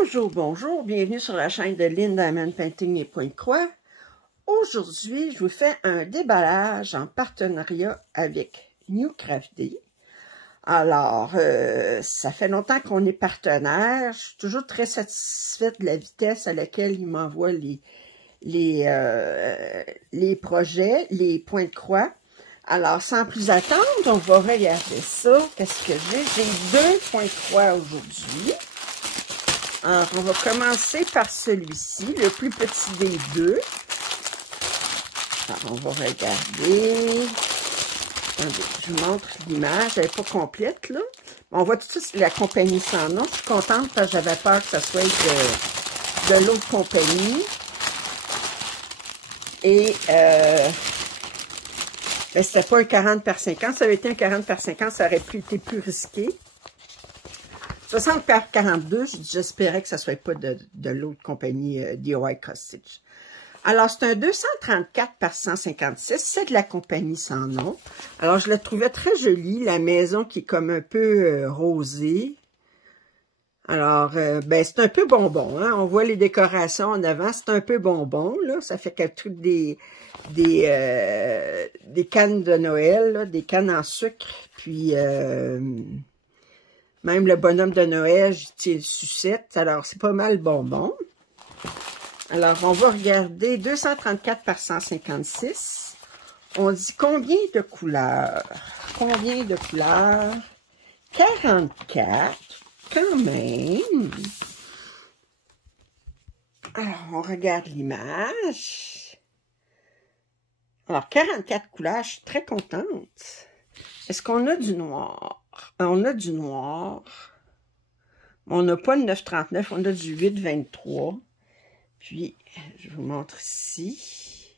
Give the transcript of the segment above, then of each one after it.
Bonjour, bonjour, bienvenue sur la chaîne de Lynn Diamond Painting et Pointe-Croix. Aujourd'hui, je vous fais un déballage en partenariat avec New Crafty. Alors, ça fait longtemps qu'on est partenaire. Je suis toujours très satisfaite de la vitesse à laquelle il m'envoie les projets, les points-croix. Alors, sans plus attendre, on va regarder ça. Qu'est-ce que j'ai? J'ai 2 points-croix aujourd'hui. Alors, on va commencer par celui-ci, le plus petit des deux. Alors, on va regarder. Attendez, je vous montre l'image. Elle n'est pas complète, là. On voit tout de suite la compagnie sans nom. Je suis contente parce que j'avais peur que ça soit de l'autre compagnie. Et, ben, c'était pas un 40 par 50. Ça avait été un 40 par 50, ça aurait été plus risqué. 60 par 42, j'espérais que ça ne soit pas de l'autre compagnie DIY Cross Stitch. Alors, c'est un 234 par 156, c'est de la compagnie sans nom. Alors, je la trouvais très jolie, la maison qui est comme un peu rosée. Alors, ben, c'est un peu bonbon, hein? On voit les décorations en avant, c'est un peu bonbon, là. Ça fait qu'elle trouve des cannes de Noël, là, des cannes en sucre, puis... même le bonhomme de Noël, j'y tiens une sucette. Alors, c'est pas mal bonbon. Alors, on va regarder 234 par 156. On dit combien de couleurs? Combien de couleurs? 44. Quand même. Alors, on regarde l'image. Alors, 44 couleurs, je suis très contente. Est-ce qu'on a du noir? On a du noir. On n'a pas le 9,39, on a du 8,23. Puis, je vous montre ici.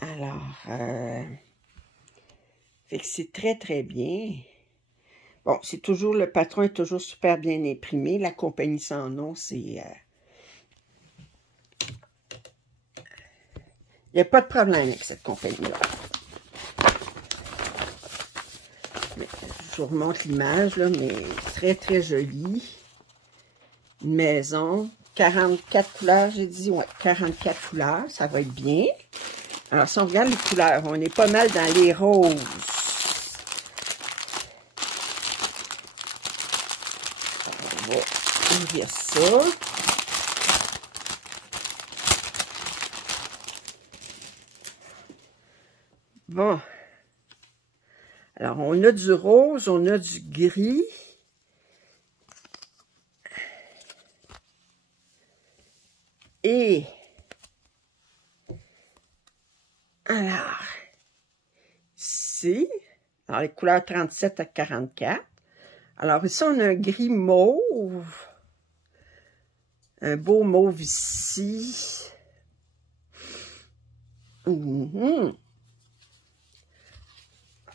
Alors, fait que c'est très, très bien. Bon, c'est toujours, le patron est toujours super bien imprimé. La compagnie sans nom, c'est... il n'y a pas de problème avec cette compagnie-là. Je vous remontre l'image, là, mais très, très jolie. Une maison, 44 couleurs, j'ai dit, ouais, 44 couleurs, ça va être bien. Alors, si on regarde les couleurs, on est pas mal dans les roses. On va ouvrir ça. Bon. Alors, on a du rose, on a du gris. Et, alors, ici, alors les couleurs 37 à 44. Alors, ici, on a un gris mauve. Un beau mauve ici.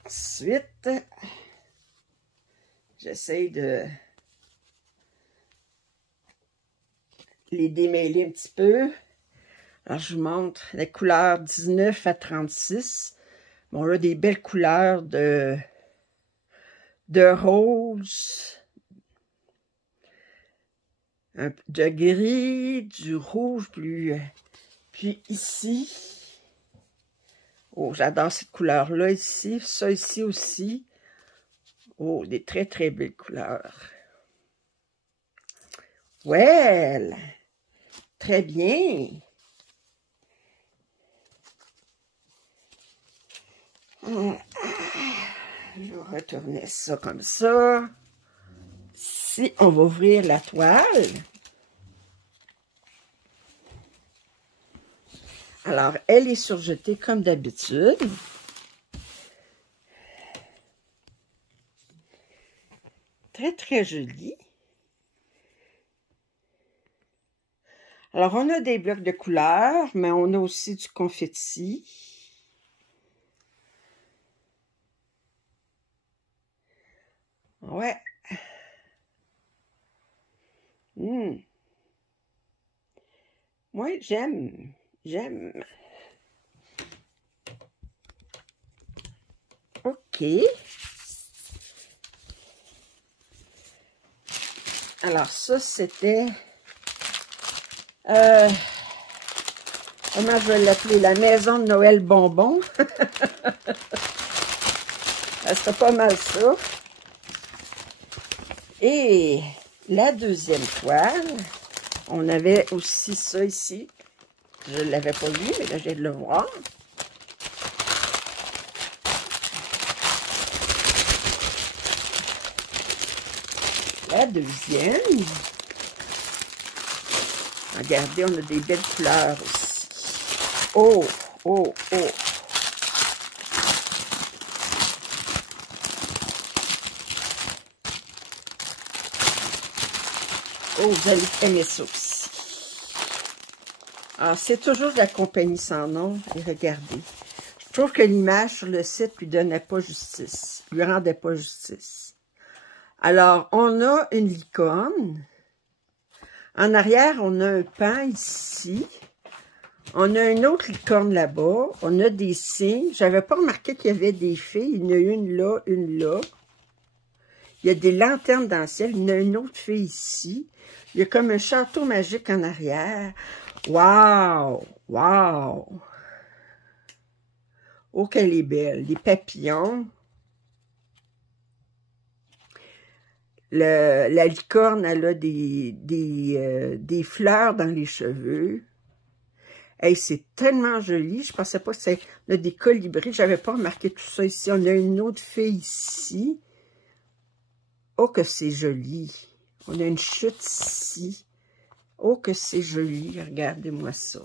Ensuite, j'essaie de les démêler un petit peu. Alors, je vous montre les couleurs 19 à 36. Bon, là, des belles couleurs de rose, de gris, du rouge plus... Puis ici, oh, j'adore cette couleur-là ici. Ça ici aussi. Oh, des très, très belles couleurs. Well! Très bien. Je vais retourner ça comme ça. Ici, on va ouvrir la toile. Alors, elle est surjetée comme d'habitude. Très, très jolie. Alors, on a des blocs de couleurs, mais on a aussi du confetti. Ouais. Moi, j'aime. J'aime. OK. Alors, ça, c'était... comment je vais l'appeler? La maison de Noël bonbon. C'était pas mal ça. Et la deuxième toile, on avait aussi ça ici. Je ne l'avais pas vu, mais là, j'ai de le voir. La deuxième. Regardez, on a des belles couleurs aussi. Oh, oh, oh. Oh, vous allez aimer ça aussi. Alors, c'est toujours de la compagnie sans nom. Et regardez. Je trouve que l'image sur le site lui donnait pas justice. Lui rendait pas justice. Alors, on a une licorne. En arrière, on a un pan ici. On a une autre licorne là-bas. On a des signes. J'avais pas remarqué qu'il y avait des fées. Il y en a une là, une là. Il y a des lanternes dans le ciel. Il y en a une autre fée ici. Il y a comme un château magique en arrière. Wow! Wow! Oh, qu'elle est belle. Les papillons. La licorne, elle a des fleurs dans les cheveux. Hey, c'est tellement joli. Je pensais pas que c'est des colibris. J'avais pas remarqué tout ça ici. On a une autre fée ici. Oh, que c'est joli. On a une chute ici. Oh, que c'est joli. Regardez-moi ça.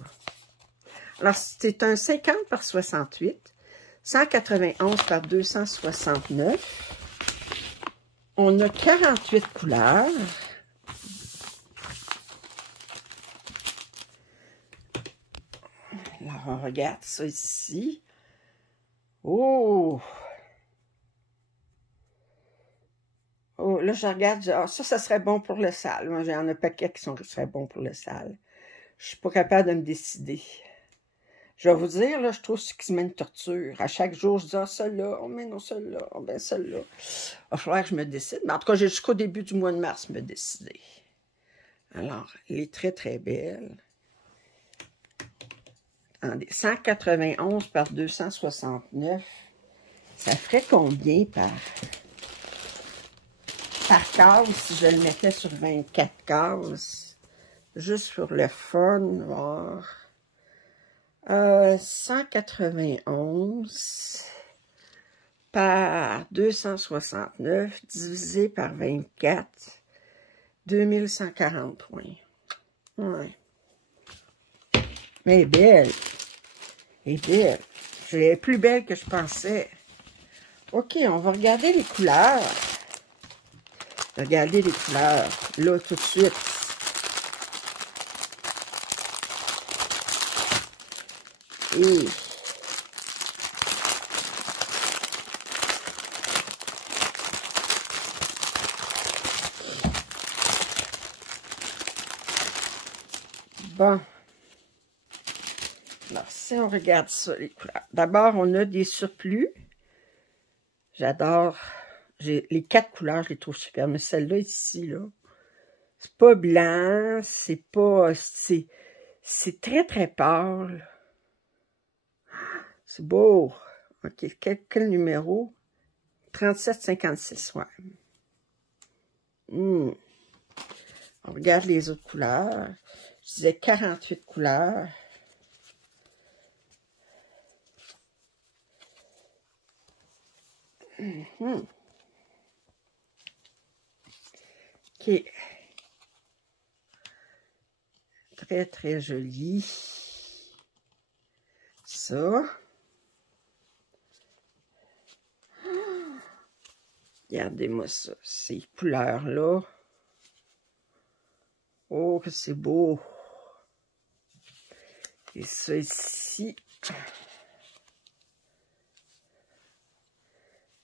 Alors, c'est un 50 par 68. 191 par 269. On a 48 couleurs. Alors, on regarde ça ici. Oh! Oh, là, je regarde. Oh, ça serait bon pour le sale. Moi, j'en ai un paquet qui seraient bons pour le sale. Je suis pas capable de me décider. Je vais vous dire, là, je trouve ce qui se met une torture. À chaque jour, je dis, ah, celle-là, oh, mais non, celle-là, oh, ben, celle-là. Il va falloir que je me décide. Mais en tout cas, j'ai jusqu'au début du mois de mars me décider. Alors, elle est très, très belle. Attendez, 191 par 269. Ça ferait combien par case si je le mettais sur 24 cases? Juste pour le fun, voir. 191 par 269 divisé par 24, 2140 points. Ouais. Mais elle est belle. Elle est belle. Elle est plus belle que je pensais. OK, on va regarder les couleurs. Regardez les couleurs. Là, tout de suite. Et bon. Alors, si on regarde ça, les couleurs. D'abord, on a des surplus. J'adore. Les 4 couleurs, je les trouve super. Mais celle-là, ici, là, c'est pas blanc. C'est pas... C'est très, très pâle. C'est beau. OK, quel numéro? 3756, ouais. On regarde les autres couleurs. Je disais 48 couleurs. OK. Très, très joli. Ça. Regardez-moi ça, ces couleurs-là. Oh, que c'est beau. Et ça ici.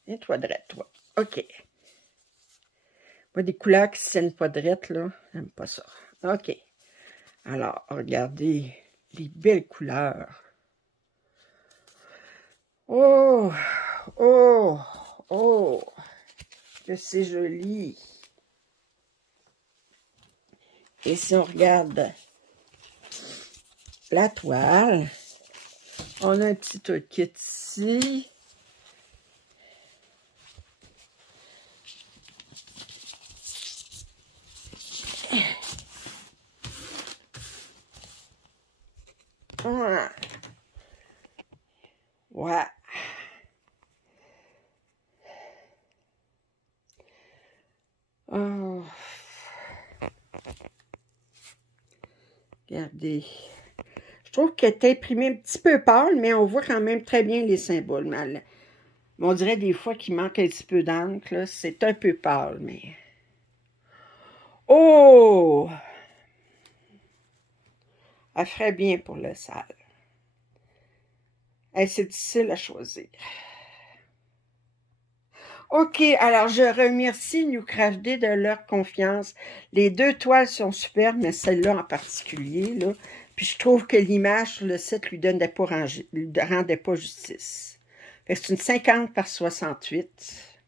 Et toi, drette, toi. OK. Moi, des couleurs qui ne tiennent pas drette, là, j'aime pas ça. OK. Alors, regardez les belles couleurs. Oh! Oh! Oh! Que c'est joli! Et si on regarde la toile, on a un petit toolkit ici. Voilà. Ouais. Oh. Regardez. Je trouve qu'elle est imprimée un petit peu pâle, mais on voit quand même très bien les symboles. Mais on dirait des fois qu'il manque un petit peu d'encre. C'est un peu pâle, mais... Oh! Elle ferait bien pour le sale. C'est difficile à choisir. OK, alors je remercie New Craft Day de leur confiance. Les deux toiles sont superbes, mais celle-là en particulier, là. Puis je trouve que l'image sur le site lui rendait pas justice. C'est une 50 par 68.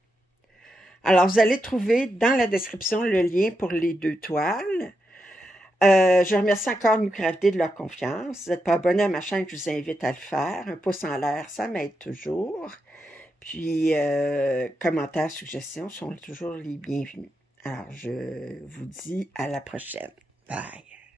Alors, vous allez trouver dans la description le lien pour les deux toiles. Je remercie encore New Craft Day de leur confiance. Si vous n'êtes pas abonné à ma chaîne, je vous invite à le faire. Un pouce en l'air, ça m'aide toujours. Puis, commentaires, suggestions sont toujours les bienvenus. Alors, je vous dis à la prochaine. Bye!